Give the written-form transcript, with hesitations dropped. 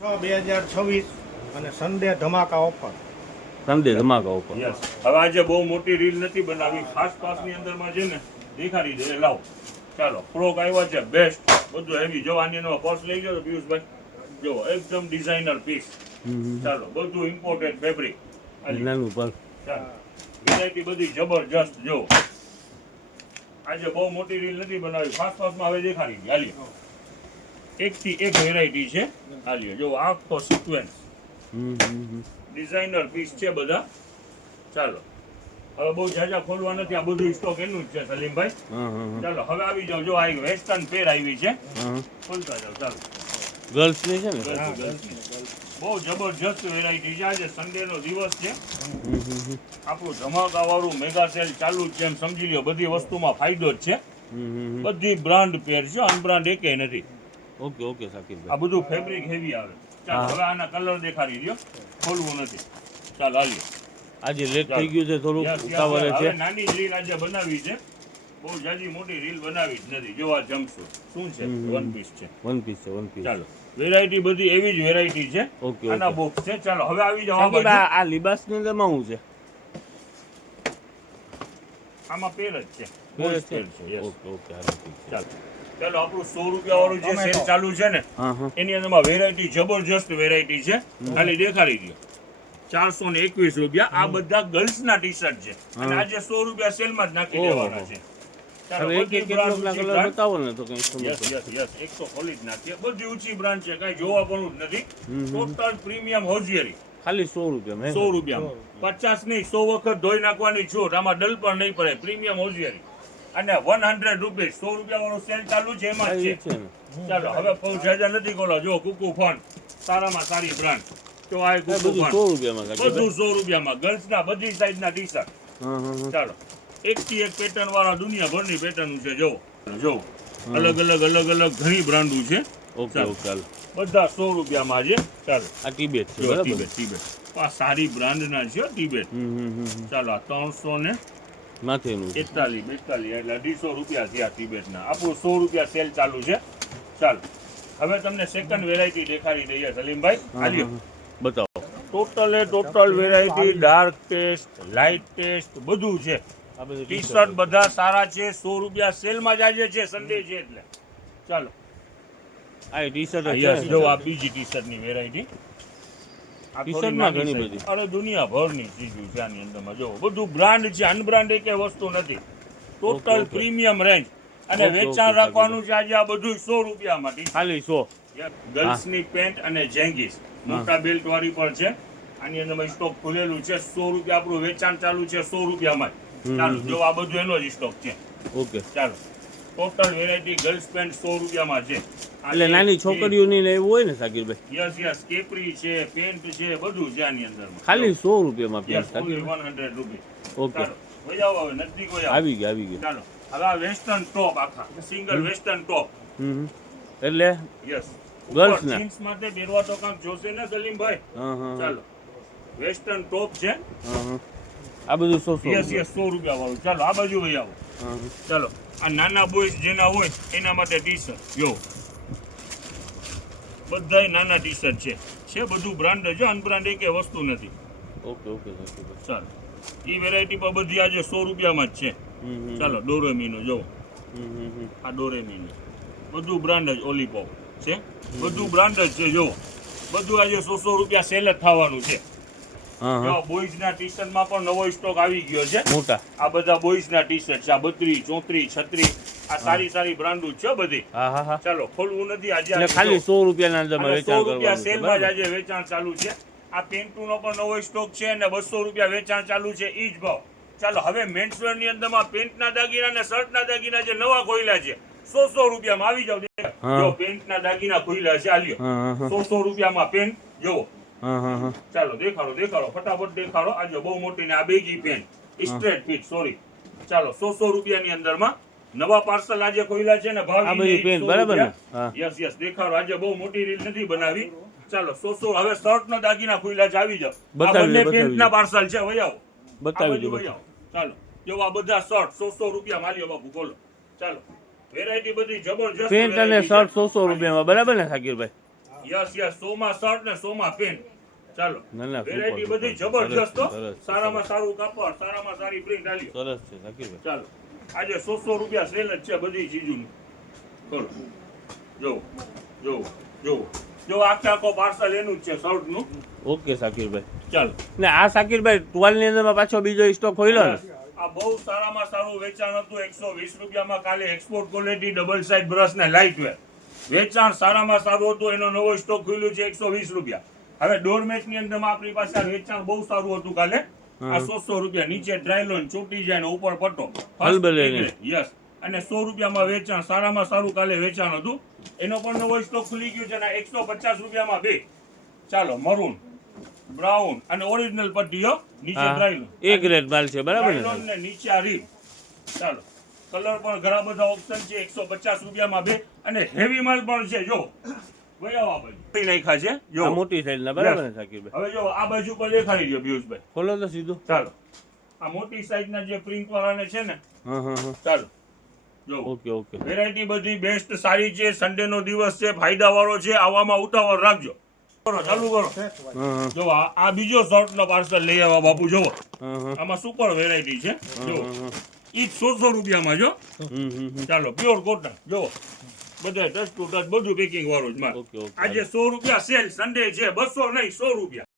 2026 અને Sunday ધમાકા offer. Sunday ધમાકા ઉપર. Yes. હવે આજે બહુ મોટી રીલ નથી બનાવી, ખાસ પાસની અંદરમાં છે ને દેખાડી દે. લાવો ચાલો, ફ્રોક આવ્યા છે બેસ્ટ, બધું હેવી. જો આની અંદર પર્સ લઈ ગયો પિયુષભાઈ, જો એકદમ ડિઝાઇનર પીસ. ચાલો, બધું ઇમ્પોર્ટેડ ફેબ્રિક. નાનું પર ચાલો, વેરાયટી બધી જબરજસ્ત. જો આજે બહુ મોટી રીલ નથી બનાવી, ખાસ પાસમાં હવે દેખાડી દે. હાલ્યો, એકથી એક વેરાયટી છે. હાલ્યો, જો આખો સિક્વન્સ ડિઝાઇનર પીસ છે બધા. ચાલો, હવે બહુ ઝાઝા ખોલવા નથી, આ બધું સ્ટોક એનું જ છે સલીમભાઈ. ચાલો, હવે આવી જાવ. જો આ વેસ્ટર્ન પેર આવી છે, ખોલતા જાવ. ચાલો, ગર્લ્સ ની છે ને? બહુ જબરજસ્ત વેરાયટી છે. આજે સન્ડે નો દિવસ છે, આપણું ધમાકા વાળું મેગા સેલ ચાલુ જ છે. એમ સમજી લ્યો, બધી વસ્તુમાં ફાયદો જ છે. બધી બ્રાન્ડ પેર છે, અનબ્રાન્ડ એકે નથી. ઓકે ઓકે સાકીરભાઈ, આ બધું ફેબ્રિક હેવી આવે. ચાલો, હવે આના કલર દેખાડી દો, ખોલવું નથી. ચાલો, હાલ્યો. આજે લેટ થઈ ગયું છે થોડું, ઉતાવળે છે. હવે નાની રીલ આજે બનાવી છે, બહુ જાજી મોટી રીલ બનાવી જ નથી. જોવા જમશું શું છે, વન પીસ છે. વન પીસ છે, વન પીસ. ચાલો, વેરાયટી બધી એવી જ વેરાયટી છે. ઓકે આના બોક્સ છે. ચાલો, હવે આવી જાવ. આ બાજુ. આ લિબાસ ની અંદર માં શું છે? આમાં પેર જ છે, પેર જ છે? પેર છે. યસ. ઓકે ઓકે, હાલો, ઠીક છે. ચાલો ચાલો, આપણું 100 રૂપિયા વાળું જે સેલ ચાલુ છે ને, હા હા, એની અંદરમાં વેરાયટી જબરજસ્ત વેરાયટી છે. ખાલી દેખાડી દો, 421 રૂપિયા. આ બધા ગર્લ્સ ના ટી શર્ટ છે, અને આજે 100 રૂપિયા સેલમાં જ નાખી દેવાના છે. ચાલો, હવે એક બધી એક brand કેટલા ઊંચી કલર brand. બતાવો ને તો કઈ સમજ યસ પડે. યસ યસ, એક તો ખોલી જ નાખીએ. બધી ઊંચી બ્રાન્ડ છે, કઈ જોવા પણ જ નથી. ટોટલ પ્રીમિયમ હોઝિયરી ખાલી 100 રૂપિયા 100 રૂપિયામાં. 50 નહીં, 100 વખત ધોઈ નાખવાની છૂટ. આમાં ડલ પણ નહીં પડે. પ્રીમિયમ હોઝિયરી અને 100 રૂપિયા 100 રૂપિયા વાળો સેલ ચાલુ છે, એમાં જ છે. છે ને? ચાલો, હવે બહુ જાજા નથી ખોલો. જો કુકુ ફોન, સારામાં સારી બ્રાન્ડ. તો આ કુકુ બધું ફોન 100 રૂપિયામાં સાકીરભાઈ. બધું 100 રૂપિયામાં. ગર્લ્સ ના બધી સાઈઝ ના ટી શર્ટ. હા હા હા. ચાલો, એકથી એક પેટર્ન વાળા દુનિયાભરની પેટર્ન છે. જો જો અલગ અલગ ઘણી બ્રાન્ડો છે. ઓકે ચાલો. ઓકે, હાલો. બધા 100 રૂપિયામાં છે. ચાલો, આ ટિબેટ છે જો બરાબર? ટિબેટ આ સારી બ્રાન્ડ ના છે ટિબેટ. ચાલો, આ 341 માથેનું છે. 42 એટલે 250 રૂપિયા થયા ટિબેટના. આપણું 100 રૂપિયા સેલ ચાલુ છે. ચાલો, હવે તમને સેકન્ડ વેરાયટી દેખાડી દઈએ સલીમભાઈ. હાલ્યો, બતાવો. Total variety, dark taste, light taste બધું છે. આ બધી ટી શર્ટ બધા સારા છે. 100 રૂપિયા સેલમાં જ આજે છે, સન્ડે છે એટલે. ચાલો, આ ટી શર્ટ યસ, જો આ છે. બીજી ટી શર્ટની વેરાયટી. આ ટી થોડી શર્ટમાં નાની ઘણી size. બધી. અરે દુનિયાભરની ચીજો છે આની અંદરમાં. જો બધું બ્રાન્ડ છે, અનબ્રાન્ડ એકે વસ્તુ નથી. Total okay. Premium range. અને ઓકે, વેચાણ ઓકે, રાખવાનું છે આજે આ બધું 100 રૂપિયામાં. T shirt. ખાલી 100. ગર્લ્સની પેન્ટ અને જેંગીસ મોટા બેલ્ટ વાળી પણ છે. આની અંદર સ્ટોક ખુલેલું છે. 100 રૂપિયા આપણું વેચાણ ચાલુ છે, 100 રૂપિયામાં જ. ચાલો, જો આ બધું એનો જ સ્ટોક છે. ઓકે, ચાલો, ટોટલ વેરાયટી ગર્લ્સ પેન્ટ 100 રૂપિયામાં છે. એટલે નાની છોકરીઓની ને એવું હોય ને સાકીરભાઈ? યસ યસ, કેપરી છે, પેન્ટ છે, બધું છે આની અંદર. ખાલી 100 રૂપિયામાં યસ, પેન્ટ only સાકીરભાઈ? 100 રૂપિયા. ઓકે, ચાલો, વહી આવો હવે, નજદીક વહી આવો. આવી ગયા આવી ગયા. ચાલો, હવે આ વેસ્ટર્ન ટોપ, આખા સિંગલ વેસ્ટર્ન ટોપ. એટલે યસ, Girls ના? જીન્સ માટે પહેરવા તો કાંઈક જોશે ને સલીમભાઈ. હા હા ચાલો, વેસ્ટર્ન ટોપ છે. હા. આ બધું 100 યસ યસ, 100 રૂપિયા વાળું. ચાલો, આ બાજુ વહી આવો. હા ચાલો, આ નાના બોયસ જેના હોય એના માટે ટી શર્ટ. જો બધાય નાના ટી શર્ટ છે બધું બ્રાન્ડ છે, અનબ્રાન્ડ એકે વસ્તુ નથી. ઓકે ઓકે સાકીરભાઈ. ચાલો, એ વેરાયટી પર બધી આજે 100 રૂપિયામાં જ છે. ચાલો, ડોરેમીનો જો, આ ડોરેમીનો બધું બ્રાન્ડ જ. ઓલીપોપ છે, બધું બ્રાન્ડ જ છે. જો બધું આજે 100 રૂપિયા સેલ જ થવાનું છે. હા હા, બોયઝ ના ટી શર્ટમાં પણ નવો સ્ટોક આવી ગયો છે. મોટા. આ બધા બોયઝ ના ટી શર્ટ છે. આ 32, 34, 36 આ સારી બ્રાન્ડો છે બધી. હા હા હા. ચાલો, ખોલવું નથી આજે. એટલે ખાલી 100 રૂપિયાના અંદરમાં અને 100 વેચાણ રૂપિયા કરવાનું છે, સેલમાં જ બરાબર? આજે વેચાણ ચાલુ છે. આ પેન્ટુનો પણ નવો સ્ટોક છે અને 200 રૂપિયા વેચાણ ચાલુ છે. ઈ જ ભાવ. ચાલો, હવે મેન્સવેર ની અંદરમાં પેન્ટના દાગીના અને શર્ટના દાગીના જે નવા ખોલ્યા છે 100 રૂપિયામાં. આવી જાવ. હા. જો પેન્ટના દાગીના ખોલ્યા છે, આલ્યો હા હા 100 રૂપિયામાં પેન્ટ. જો હા હા હા. ચાલો, દેખાડો ફટાફટ દેખાડો. આજે બહુ મોટી ને આ baggy pant straight fit, sorry. ચાલો, 100 રૂપિયાની અંદરમાં નવા પાર્સલ આજે ખોલ્યા છે ને ભાવ આ બધી પેન્ટ બરાબર ને? હા. યસ યસ, દેખાડો. આજે બહુ મોટી રીલ નથી બનાવી. ચાલો, 100 હવે શર્ટ નો દાગીના ખોલ્યા છે. આવી જાવ. આ બતાવી બંને દો, પેન્ટ ના પાર્સલ છે. વહી આવો. બતાવી આ બાજુ દો, વહી આવો. ચાલો, જો આ બધા શર્ટ 100 રૂપિયા માલ્યો બાપુ. બોલો. ચાલો, વેરાયટી બધી જબરજસ્ત. પેન્ટ અને variety છે. શર્ટ 100 રૂપિયામાં બરાબર ને સાકીરભાઈ? યસ 100 માં શર્ટ ને 100 માં પેન્ટ. ચાલો ના ના વેરાયટી super, બધી super. જબરજસ્ત હો. સરસ, સરસ, સારામાં સારું કાપડ, સારામાં સારી પ્રિન્ટ આલ્યો. સરસ છે શકીરભાઈ. ચાલો આજે 100 રૂપિયા સેલ જ છે બધી ચીજોનું. બોલો જો આખો પાર્સલ એનું જ છે શર્ટનું. ઓકે શકીરભાઈ. ચાલો ને આ શકીરભાઈ ટુવાલની અંદરમાં પાછો બીજો સ્ટોક ખોલ્યો ને આ બહુ સારામાં સારું વેચાણ હતું 120 રૂપિયામાં. કાલે export quality double side brush ને લાઇટ વેર વેચાણ સારામાં સારું હતું. એનો નવો સ્ટોક ખુલ્યો છે 120 રૂપિયા. હવે ડોરમેટ ની અંદર આપણી પાસે આ વેચાણ બહુ સારું હતું કાલે. આ 100 રૂપિયા નીચે ડ્રાયલોન ચોટી જાય ને ઉપર પટ્ટો હલબલે. યસ અને 100 રૂપિયામાં વેચાણ સારામાં સારું કાલે વેચાણ હતું. એનો પણ નવો સ્ટોક ખુલી ગયો છે ને 150 રૂપિયામાં બે. ચાલો મરૂન બ્રાઉન અને ઓરિજિનલ પટ્ટીઓ નીચે ડ્રાયલોન એક રેટ માલ છે બરાબર ને ડ્રાયલોન ને નીચે આ રીલ. ચાલો કલર પણ ઘણા બધા ઓપ્શન છે 150 રૂપિયામાં બે અને હેવી માલ પણ છે. જો નાખ્યા છે આ જો. મોટી સાઈઝ ના બરાબર ને શકીરભાઈ. હવે જો આ બાજુ પર દેખાડી દો પિયુષભાઈ. ખોલો તો સીધું. ચાલો આ મોટી સાઈઝ ના જે પ્રિન્ટ વાળાને છે ને હા ચાલો જો ઓકે ઓકે. વેરાયટી બધી બેસ્ટ સારી છે. સન્ડે નો દિવસ છે, ફાયદા વાળો છે. આવામાં ઉતાવળ રાખજો. કરો ચાલુ કરો. હા જો આ બીજો શર્ટ નો પાર્સલ લઈ આવ્યા બાપુ. જો હા આમાં સુપર વેરાયટી છે. જો ઈ 100 રૂપિયામાં જો. હમ. ચાલો પ્યોર કોટન જો બધા ટચ ટુ ટચ બધું પેકિંગ વાળું જ માલ. Okay okay. આજે 100 રૂપિયા સેલ. સન્ડે છે 200 નહીં 100 રૂપિયા.